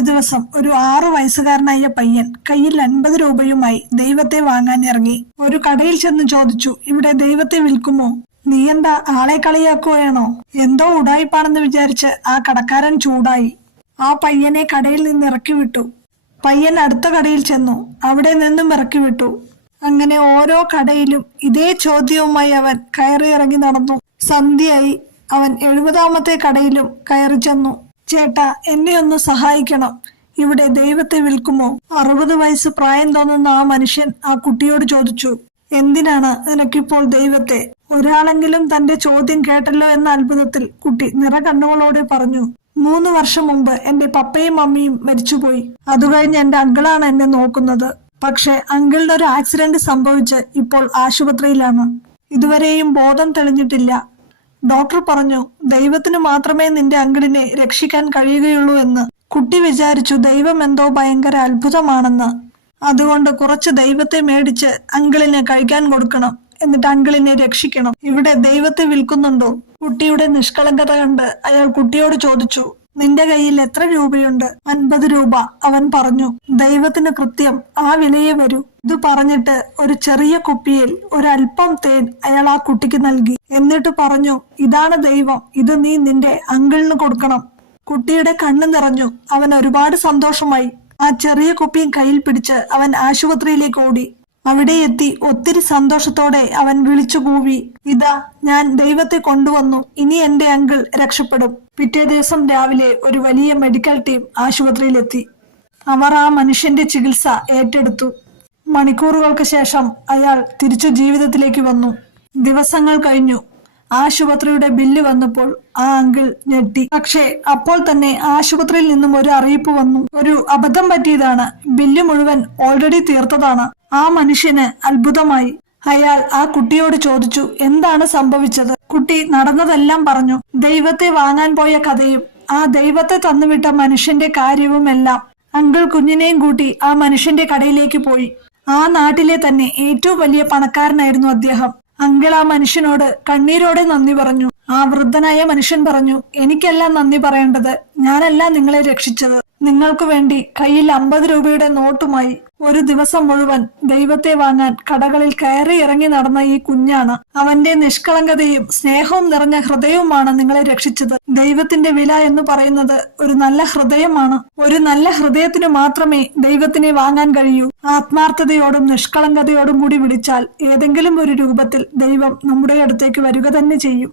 ഒരു ദിവസം ഒരു 6 വയസ്സുകാരനായ പയ്യൻ കയ്യിൽ 50 രൂപയുമായി ദൈവത്തെ വാങ്ങാൻ ഇറങ്ങി. ഒരു കടയിൽ ചെന്ന് ചോദിച്ചു, ഇവിടെ ദൈവത്തെ വിൽക്കുമോ? നീ എന്താ ആളെ കളിയാക്കുകയാണോ? എന്തോ ഉടായിപ്പാണെന്ന് വിചാരിച്ച് ആ കടക്കാരൻ ചൂടായി. ആ പയ്യനെ കടയിൽ നിന്ന് ഇറക്കി വിട്ടു. പയ്യൻ അടുത്ത കടയിൽ ചെന്നു, അവിടെ നിന്നും ഇറക്കി വിട്ടു. അങ്ങനെ ഓരോ കടയിലും ഇതേ ചോദ്യവുമായി അവൻ കയറി ഇറങ്ങി നടന്നു. സന്ധ്യയായി. അവൻ 70ാമത്തെ കടയിലും കയറി ചെന്നു. ചേട്ടാ, എന്നെ ഒന്ന് സഹായിക്കണം, ഇവിടെ ദൈവത്തെ വിൽക്കുമോ? 60 വയസ്സ് പ്രായം തോന്നുന്ന ആ മനുഷ്യൻ ആ കുട്ടിയോട് ചോദിച്ചു, എന്തിനാണ് നിനക്കിപ്പോൾ ദൈവത്തെ? ഒരാളെങ്കിലും തന്റെ ചോദ്യം കേട്ടല്ലോ എന്ന അത്ഭുതത്തിൽ കുട്ടി നിറകണ്ണുകളോടെ പറഞ്ഞു, 3 വർഷം മുമ്പ് എന്റെ പപ്പയും മമ്മിയും മരിച്ചുപോയി. അതുകഴിഞ്ഞ് എന്റെ അങ്കിളാണ് എന്നെ നോക്കുന്നത്. പക്ഷെ അങ്കിളിന് ഒരു ആക്സിഡന്റ് സംഭവിച്ച് ഇപ്പോൾ ആശുപത്രിയിലാണ്. ഇതുവരെയും ബോധം തെളിഞ്ഞിട്ടില്ല. ഡോക്ടർ പറഞ്ഞു, ദൈവത്തിന് മാത്രമേ നിന്റെ അങ്കിളിനെ രക്ഷിക്കാൻ കഴിയുകയുള്ളൂ എന്ന്. കുട്ടി വിചാരിച്ചു ദൈവം എന്തോ ഭയങ്കര അത്ഭുതമാണെന്ന്. അതുകൊണ്ട് കുറച്ച് ദൈവത്തെ മേടിച്ച് അങ്കിളിന് കഴിക്കാൻ കൊടുക്കണം, എന്നിട്ട് അങ്കിളിനെ രക്ഷിക്കണം. ഇവിടെ ദൈവത്തെ വിൽക്കുന്നുണ്ടോ? കുട്ടിയുടെ നിഷ്കളങ്കത കണ്ട് അയാൾ കുട്ടിയോട് ചോദിച്ചു, നിന്റെ കയ്യിൽ എത്ര രൂപയുണ്ട്? 50 രൂപ. അവൻ പറഞ്ഞു, ദൈവത്തിന് കൃത്യം ആ വിലയെ വരൂ. ഇത് പറഞ്ഞിട്ട് ഒരു ചെറിയ കുപ്പിയിൽ ഒരൽപ്പം തേൻ അയാൾ ആ കുട്ടിക്ക് നൽകി. എന്നിട്ട് പറഞ്ഞു, ഇതാണ് ദൈവം, ഇത് നീ നിന്റെ അങ്കിളിന് കൊടുക്കണം. കുട്ടിയുടെ കണ്ണു നിറഞ്ഞു. അവൻ ഒരുപാട് സന്തോഷമായി. ആ ചെറിയ കുപ്പിയും കയ്യിൽ പിടിച്ച് അവൻ ആശുപത്രിയിലേക്ക് ഓടി. അവിടെ എത്തി ഒത്തിരി സന്തോഷത്തോടെ അവൻ വിളിച്ചു കൂവി, ഇതാ ഞാൻ ദൈവത്തെ കൊണ്ടുവന്നു, ഇനി എന്റെ അങ്കിൾ രക്ഷപ്പെടും. പിറ്റേ ദിവസം രാവിലെ ഒരു വലിയ മെഡിക്കൽ ടീം ആശുപത്രിയിലെത്തി. അവർ ആ മനുഷ്യന്റെ ചികിത്സ ഏറ്റെടുത്തു. മണിക്കൂറുകൾക്ക് ശേഷം അയാൾ തിരിച്ചു ജീവിതത്തിലേക്ക് വന്നു. ദിവസങ്ങൾ കഴിഞ്ഞു. ആശുപത്രിയുടെ ബില്ല് വന്നപ്പോൾ ആ അങ്കിൾ ഞെട്ടി. പക്ഷേ അപ്പോൾ തന്നെ ആശുപത്രിയിൽ നിന്നും ഒരു അറിയിപ്പ് വന്നു, ഒരു അബദ്ധം പറ്റിയതാണ്, ബില്ല് മുഴുവൻ ഓൾറെഡി തീർത്തതാണ്. ആ മനുഷ്യന് അത്ഭുതമായി. അയാൾ ആ കുട്ടിയോട് ചോദിച്ചു, എന്താണ് സംഭവിച്ചത്? കുട്ടി നടന്നതെല്ലാം പറഞ്ഞു. ദൈവത്തെ വാങ്ങാൻ പോയ കഥയും ആ ദൈവത്തെ തന്നുവിട്ട മനുഷ്യന്റെ കാര്യവും എല്ലാം. അങ്കിൾ കുഞ്ഞിനെയും കൂട്ടി ആ മനുഷ്യന്റെ കടയിലേക്ക് പോയി. ആ നാട്ടിലെ തന്നെ ഏറ്റവും വലിയ പണക്കാരനായിരുന്നു അദ്ദേഹം. അങ്കിൾ ആ മനുഷ്യനോട് കണ്ണീരോടെ നന്ദി പറഞ്ഞു. ആ വൃദ്ധനായ മനുഷ്യൻ പറഞ്ഞു, എനിക്കല്ല നന്ദി പറയേണ്ടത്, ഞാനല്ല നിങ്ങളെ രക്ഷിച്ചത്. നിങ്ങൾക്ക് വേണ്ടി കയ്യിൽ 50 രൂപയുടെ നോട്ടുമായി ഒരു ദിവസം മുഴുവൻ ദൈവത്തെ വാങ്ങാൻ കടകളിൽ കയറി ഇറങ്ങി നടന്ന ഈ കുഞ്ഞാണ്. അവന്റെ നിഷ്കളങ്കതയും സ്നേഹവും നിറഞ്ഞ ഹൃദയവുമാണ് നിങ്ങളെ രക്ഷിച്ചത്. ദൈവത്തിന്റെ വില എന്ന് പറയുന്നത് ഒരു നല്ല ഹൃദയമാണ്. ഒരു നല്ല ഹൃദയത്തിന് മാത്രമേ ദൈവത്തിനെ വാങ്ങാൻ കഴിയൂ. ആത്മാർത്ഥതയോടും നിഷ്കളങ്കതയോടും കൂടി വിളിച്ചാൽ ഏതെങ്കിലും ഒരു രൂപത്തിൽ ദൈവം നമ്മുടെ അടുത്തേക്ക് വരിക തന്നെ ചെയ്യും.